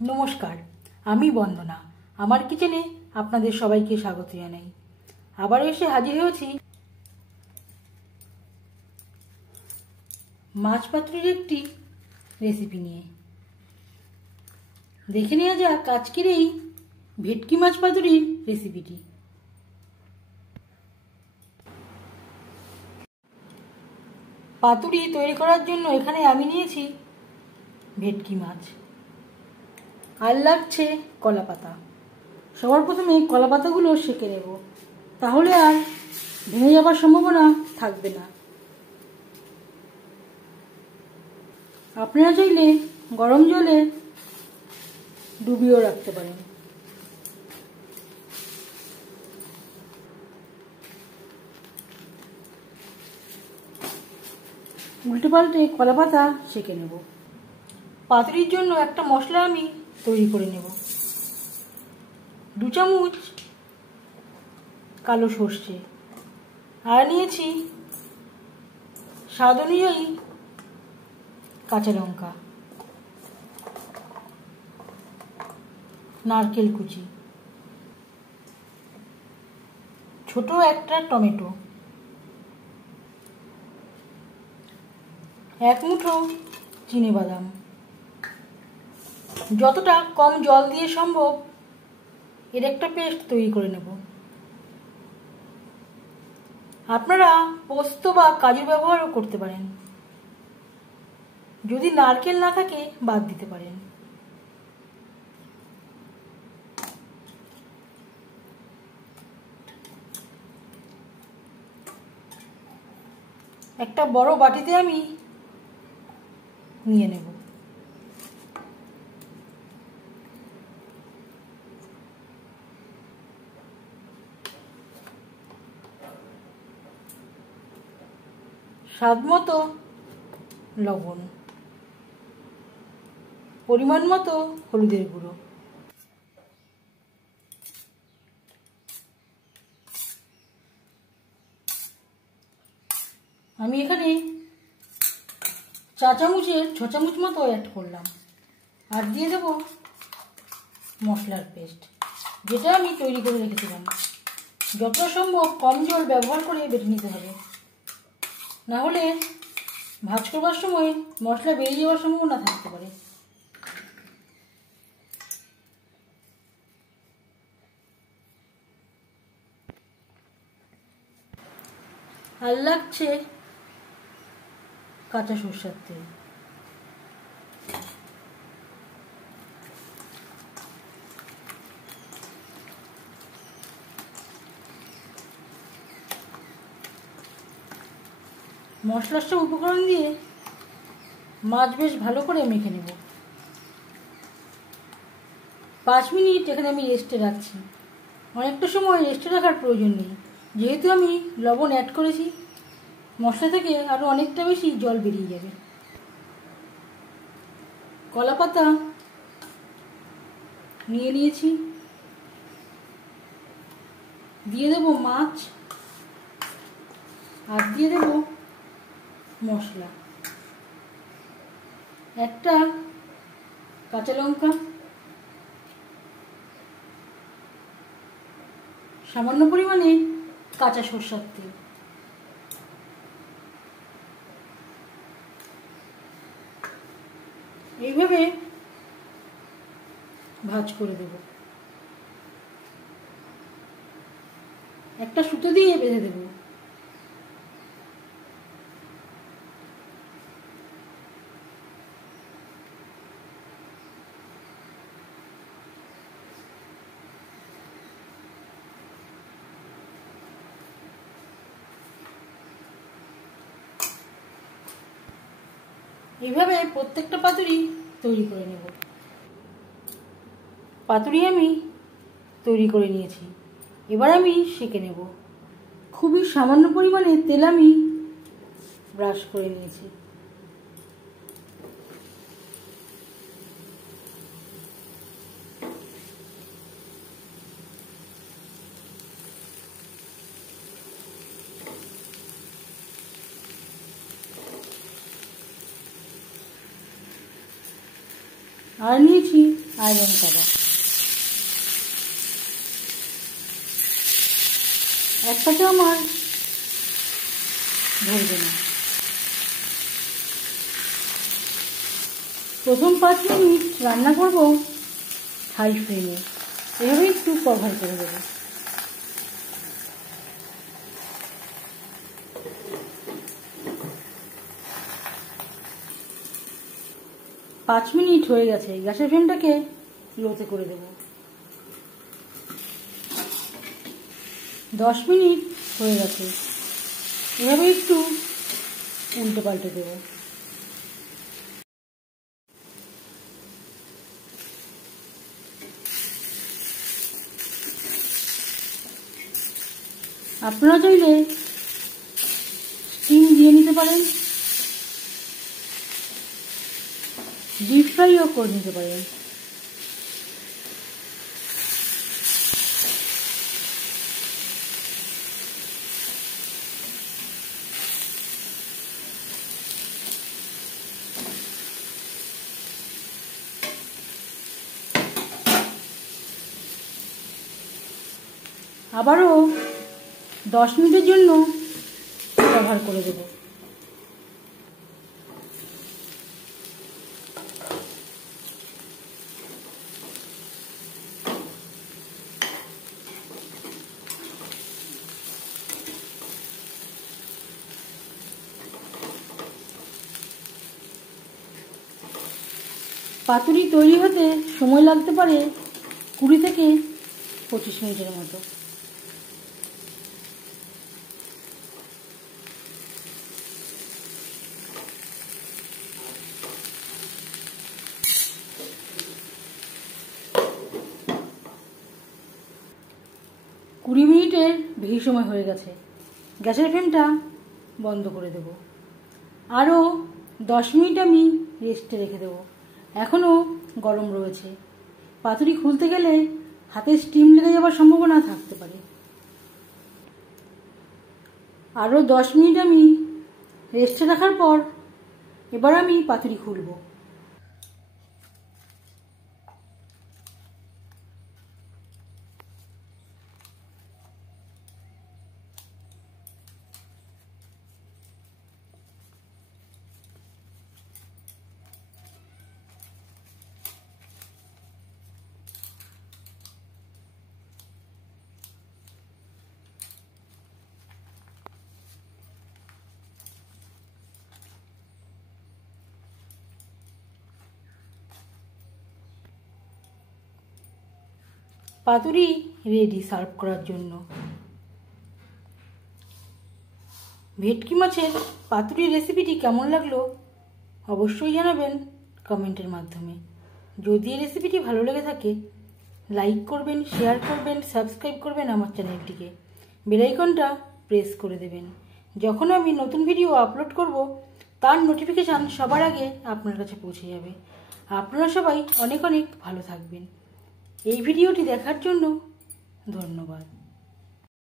নমস্কার, আমি বন্দনা। আমার কিচেনে আপনাদের সবাইকে স্বাগত জানাই। আবার এসে হাজির হয়েছি মাছ পাতুরির একটি রেসিপি নিয়ে। দেখে নেওয়া যাক আজকের এই ভেটকি মাছ পাতুরির রেসিপিটি। পাতুরি তৈরি করার জন্য এখানে আমি নিয়েছি ভেটকি মাছ, আর লাগছে কলা পাতা। সবার প্রথমে কলা পাতাগুলো সেঁকে নেব, তাহলে আর ভেঙে যাবার সম্ভাবনা থাকবে না। আপনারা চাইলে গরম জলে ডুবিয়েও রাখতে পারেন। উল্টে পাল্টে কলা পাতা সেঁকে নেব। পাতুরির জন্য একটা মশলা আমি তৈরি করে নেব। 2 চামচ কালো সর্ষে, আর নিয়েছি স্বাদ অনুযায়ী কাঁচা লঙ্কা, নারকেল কুচি, ছোট একটা টমেটো, 1 মুঠো চিনেবাদাম। যতটা কম জল দিয়ে সম্ভব এর একটা পেস্ট তৈরি করে নেব। আপনারা পোস্ত বা কাজু ব্যবহারও করতে পারেন, যদি নারকেল না থাকে বাদ দিতে পারেন। একটা বড় বাটিতে আমি নিয়ে নেব। স্বাদ মতো লবণ, পরিমাণ মতো হলুদের গুঁড়ো, আমি এখানে 4 চামচের 6 চামচ মতো অ্যাড করলাম। আর দিয়ে দেব মশলার পেস্ট, যেটা আমি তৈরি করে রেখেছিলাম। যতটা সম্ভব কম জল ব্যবহার করে বেটে নিতে হবে, না হলে ভাজ করবার সময় মশলা বেরিয়ে যাওয়ার সম্ভাবনা থাকতে পারে। আর লাগছে কাঁচা সরষের তেল। মশলার সব উপকরণ দিয়ে মাছ বেশ ভালো করে মেখে নেব। 5 মিনিট এখানে আমি রেস্টে রাখছি। অনেকটা সময় রেস্টে রাখার প্রয়োজন নেই, যেহেতু আমি লবণ অ্যাড করেছি। মশলা থেকে আরও অনেকটা বেশি জল বেরিয়ে যাবে। কলা পাতা নিয়ে নিয়েছি, দিয়ে দেব মাছ, আর দিয়ে দেব মশলা, একটা কাঁচা লঙ্কা, সামান্য পরিমাণে কাঁচা সরষের তেল। এইভাবে ভাজ করে দেব। একটা সুতো দিয়ে বেঁধে দেব। এইভাবে প্রত্যেকটা পাতুরি তৈরি করে নেব। পাতুরি আমি তৈরি করে নিয়েছি, এবার আমি সেঁকে নেব। খুবই সামান্য পরিমাণে তেল আমি ব্রাশ করে নিয়েছি। আর নিয়েছি আয়রন তাওয়া। একটাতে আমার ধরবে না। প্রথম 5 মিনিট রান্না করব হাই ফ্লেমে, এভাবে একটু কভার করে দেবো। পাঁচ মিনিট হয়ে গেছে, গ্যাসের ফ্লেমটাকে লোতে করে দেব। 10 মিনিট হয়ে গেছে, এভাবে একটু উল্টে পাল্টে দেব। আপনারা চাইলে স্টিম দিয়ে নিতে পারেন, ডিপ ফ্রাইও করে নিতে পারেন। আবারও 10 মিনিটের জন্য কভার করে দেব। পাতুরি তৈরি হতে সময় লাগতে পারে 20 থেকে 25 মিনিটের মতো। কুড়ি মিনিটের বেশি সময় হয়ে গেছে, গ্যাসের ফ্লেমটা বন্ধ করে দেব। আরও 10 মিনিট আমি রেস্টে রেখে দেব। এখনও গরম রয়েছে, পাতুরি খুলতে গেলে হাতে স্টিম লেগে যাওয়ার সম্ভাবনা থাকতে পারে। আরও 10 মিনিট আমি রেস্টে রাখার পর এবার আমি পাতুরি খুলব। পাতুরি রেডি সার্ভ করার জন্য। ভেটকি মাছের পাতুরির রেসিপিটি কেমন লাগলো অবশ্যই জানাবেন কমেন্টের মাধ্যমে। যদি এই রেসিপিটি ভালো লেগে থাকে লাইক করবেন, শেয়ার করবেন, সাবস্ক্রাইব করবেন আমার চ্যানেলটিকে, বেল আইকনটা প্রেস করে দেবেন। যখন আমি নতুন ভিডিও আপলোড করব তার নোটিফিকেশান সবার আগে আপনার কাছে পৌঁছে যাবে। আপনারা সবাই অনেক অনেক ভালো থাকবেন। এই ভিডিওটি দেখার জন্য ধন্যবাদ।